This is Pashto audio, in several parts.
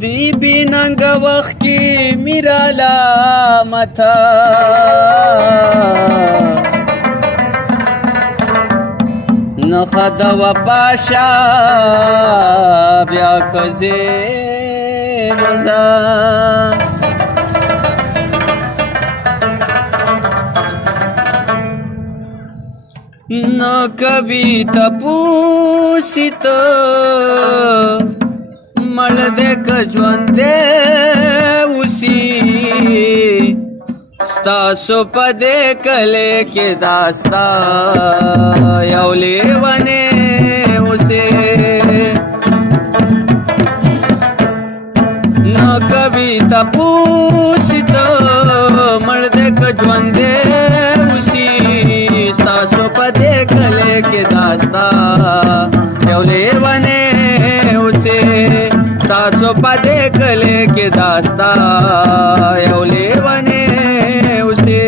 دی بیننګ وخت کې میرالا متا نخدا و پاشا بیا کزی مزا نو کبھی تپوسی تو مړ دې که ژوند دې اوسي ستاسو په دې کلي کې داستا یو لیونی اوسي نو کبھی تپوسی تو مړ دې که ژوند دې اوسي ستاسو په دې کلي کې داستا یو لیونی اوسي تاسو پدې کله کې داستا یو لیونی اوسه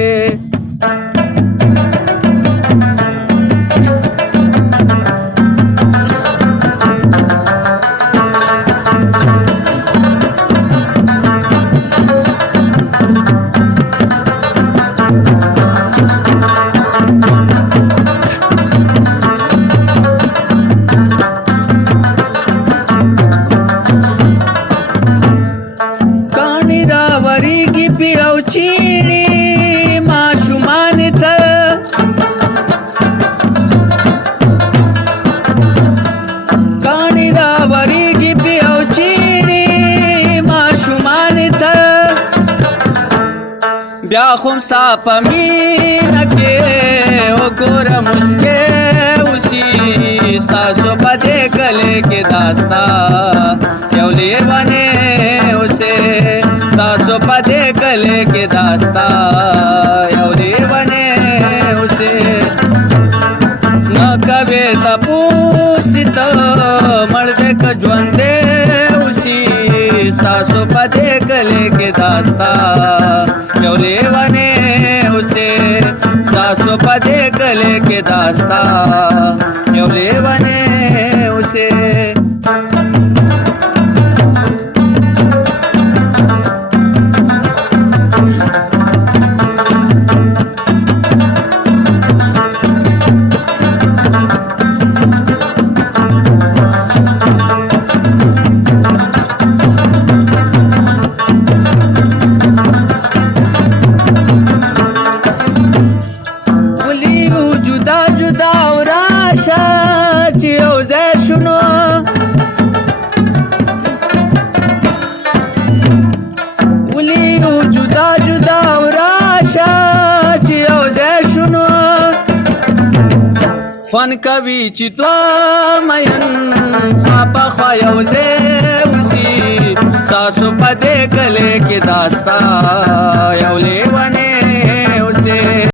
پیو چینی معشومان تا کانی راوری کی پیو چینی معشومان تا بیا خم ساپا مینا کے او گورا مسکے اسی ستاسو پدے کلے کے داستا یو لیوانے اسے تاسو پدې کله کې داستا یو لیونی اوسه نو کبھی تپوسی ته مړ دې که ژوند دې اوسي تاسو پدې کله کې داستا یو لیونی اوسه تاسو پدې کله کې داستا یو لیونی اوسه خوان کوي چې دوه مین خوا په خوا یو ځای اوسي ستاسو په دې کلي کې داستا